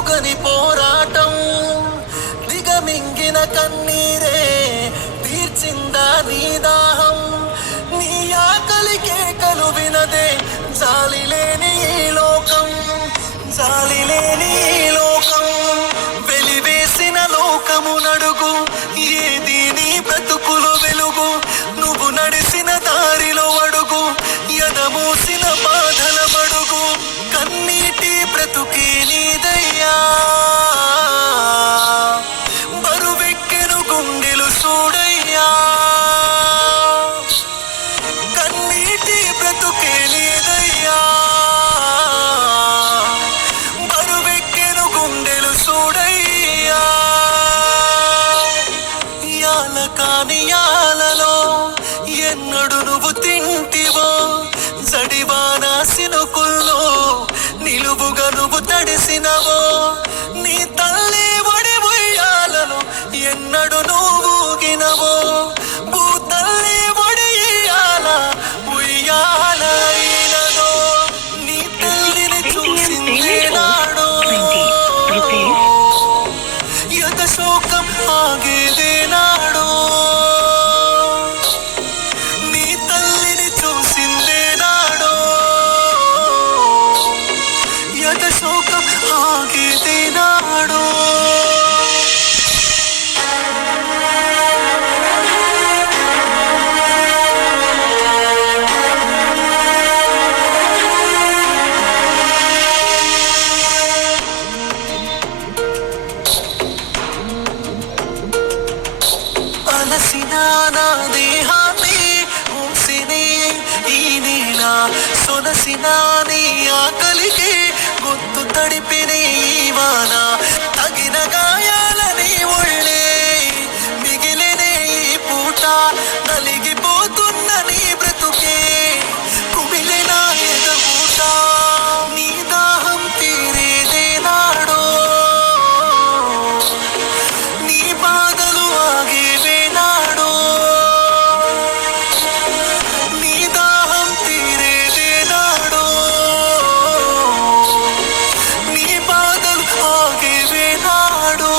ఎరుగని పోరాటం దిగమింగిన కన్నీరే తీర్చిందా నీ దాహం. నీ ఆకలి కేకలు వినదే జాలి లేని లోకం, జాలి లేని లోకం. వెలివేసిన లోకము నడుగు, ఏది నీ బ్రతుకులు వెలుగు. నువ్వు నడిసిన దారిలో అడుగు, ఎదమూసిన బాధల మడుగు. కన్నీటి బ్రతుకే నీదయ్యా, బరువెక్కెను గుండెలు చూడయ్యా. కన్నీటి బ్రతుకే నీదయ్యా, బరువెక్కెను గుండెలు చూడయ్యా. యాల కాని యాలలో ఎన్నడు నువ్వు తింటివో, జడివాన సినుకుల్లో నిలువుగా నువ్వు తడిసినవో. నీ తల్లి వడి ఉయ్యాలను ఎన్నడు నువ్వు ఊగినవో. భూతల్లి వడి ఇయ్యాల ఉయ్యాల అయినదో. నీ తల్లిని చూసిందే నాడో యత శోకం ఆగేదే నాడో. నీ తల్లిని చూసిందే నాడో యత శోకం ఆగేదే నాడో. అలసిన నా దేహాన్ని మూసిని ఈ నేల, సొనసిన నీ ఆకలికి గొంతు తడిపిన ఈ వాన. తగిన గాయాలని ఒళ్ళే మిగిలిన ఈ పూట, నలిగిపోతున్న నీ బ్రతుకే కుమిలిన ఎదగూట. నీ దాహం తీరేదే నాడో, నీ బాధలు ఆగేవే నాడో. నీ దాహం తీరేదే నాడో, నీ బాధలు ఆగేవే నాడో.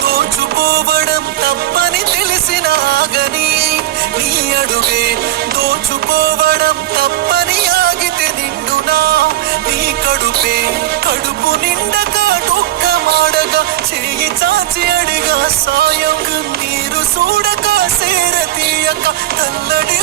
దోచుకోవడం తప్పని తెలిసిన ఆగని నీ అడుగే, దోచుకోవడం తప్పని ఆగితే నిండునా నీ కడుపే. కడుపు నిండక డొక్క మాడగా చేయి చాచి అడిగా సాయం. నీరు చూడక సేర తీయక తల్లడి